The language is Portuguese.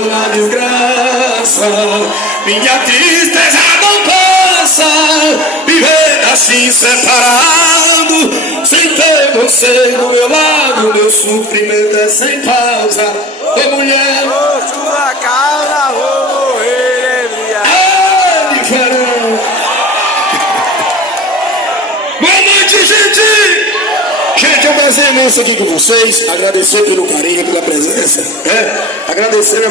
uma desgraça. Minha tristeza não passa, viver assim separado, sem ter você do meu lado. Meu sofrimento é sem pausa. Ô mulher, sua cara, vou morrer embriagado. é diferente. Boa noite, gente! Gente, é um prazer imenso aqui com vocês. Agradecer pelo carinho, pela presença. Agradecer